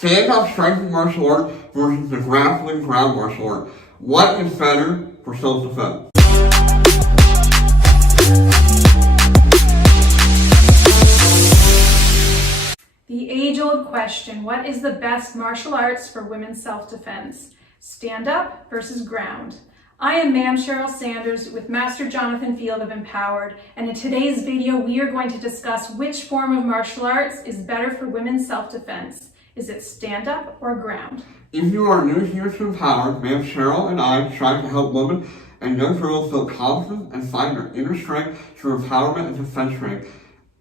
Stand-up striking martial art versus the grappling ground martial art. What is better for self-defense? The age-old question, what is the best martial arts for women's self-defense? Stand-up versus ground. I am Ma'am Cheryl Sanders with Master Jonathan Field of Empowered, and in today's video we are going to discuss which form of martial arts is better for women's self-defense. Is it stand-up or ground? If you are new here to Empowered, Ma'am Cheryl and I try to help women and young girls feel confident and find their inner strength through empowerment and defense training.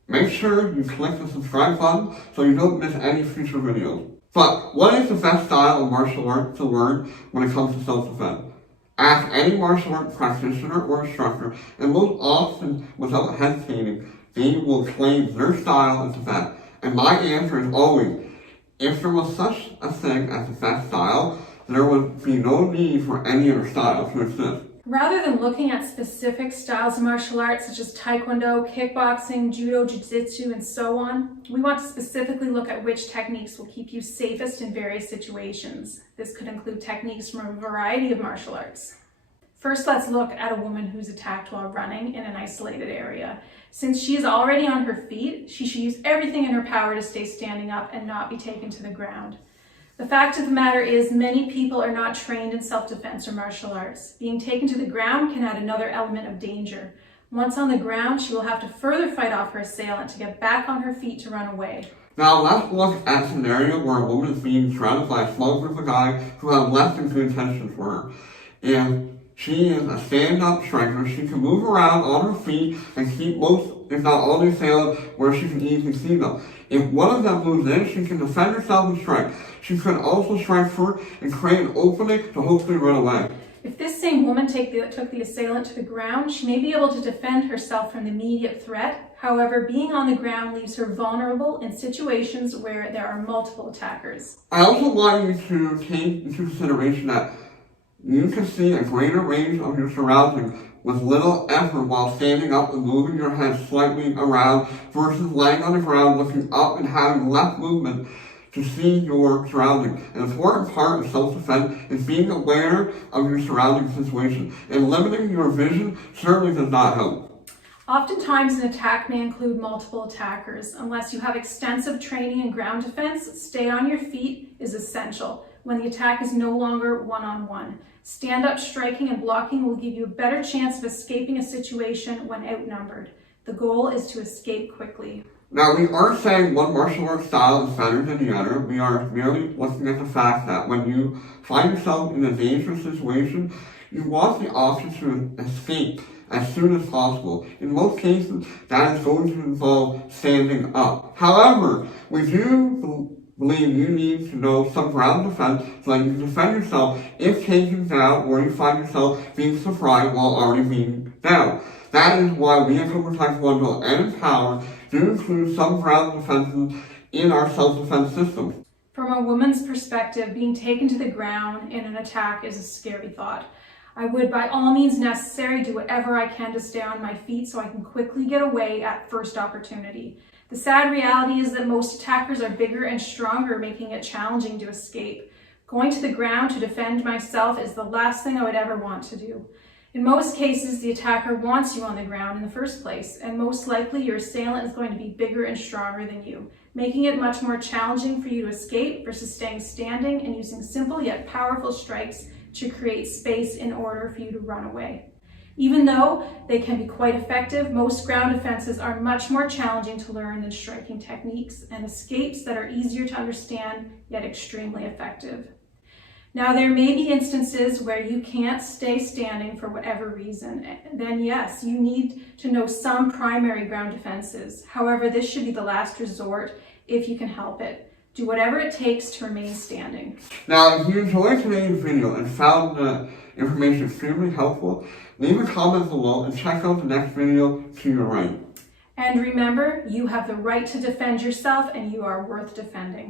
Make sure you click the subscribe button so you don't miss any future videos. But what is the best style of martial art to learn when it comes to self-defense? Ask any martial art practitioner or instructor, and most often, without hesitating, they will claim their style as the best. And my answer is always, if there was such a thing as the best style, there would be no need for any other style to exist. Rather than looking at specific styles of martial arts such as taekwondo, kickboxing, judo, jiu-jitsu, and so on, we want to specifically look at which techniques will keep you safest in various situations. This could include techniques from a variety of martial arts. First, let's look at a woman who's attacked while running in an isolated area. Since she is already on her feet, she should use everything in her power to stay standing up and not be taken to the ground. The fact of the matter is, many people are not trained in self-defense or martial arts. Being taken to the ground can add another element of danger. Once on the ground, she will have to further fight off her assailant to get back on her feet to run away. Now let's look at a scenario where a woman is being surrounded by a small group of guys who have less than good intentions for her. If she is a stand-up striker, she can move around on her feet and keep most, if not all, the assailants where she can easily see them. If one of them moves in, she can defend herself and strike. She could also strike first and create an opening to hopefully run away. If this same woman took the assailant to the ground, she may be able to defend herself from the immediate threat. However, being on the ground leaves her vulnerable in situations where there are multiple attackers. I also want you to take into consideration that you can see a greater range of your surroundings with little effort while standing up and moving your head slightly around versus laying on the ground looking up and having less movement to see your surroundings. An important part of self-defense is being aware of your surrounding situation, and limiting your vision certainly does not help. Oftentimes, an attack may include multiple attackers. Unless you have extensive training in ground defense, stay on your feet is essential when the attack is no longer one-on-one. Stand-up striking and blocking will give you a better chance of escaping a situation when outnumbered. The goal is to escape quickly. Now, we aren't saying one martial art style is better than the other. We are merely looking at the fact that when you find yourself in a dangerous situation, you want the option to escape as soon as possible. In most cases, that is going to involve standing up. However, we do believe you need to know some ground defense so that you can defend yourself if taken down or you find yourself being surprised while already being down. That is why we at Cobra Taekwondo and Empowered do include some ground defenses in our self-defense system. From a woman's perspective, being taken to the ground in an attack is a scary thought. I would, by all means necessary, do whatever I can to stay on my feet so I can quickly get away at first opportunity. The sad reality is that most attackers are bigger and stronger, making it challenging to escape. Going to the ground to defend myself is the last thing I would ever want to do. In most cases, the attacker wants you on the ground in the first place, and most likely your assailant is going to be bigger and stronger than you, making it much more challenging for you to escape versus staying standing and using simple yet powerful strikes to create space in order for you to run away. Even though they can be quite effective, most ground defenses are much more challenging to learn than striking techniques and escapes that are easier to understand yet extremely effective. Now, there may be instances where you can't stay standing for whatever reason. Then yes, you need to know some primary ground defenses. However, this should be the last resort if you can help it. Do whatever it takes to remain standing. Now, if you enjoyed today's video and found the information extremely helpful, leave a comment below and check out the next video to your right. And remember, you have the right to defend yourself and you are worth defending.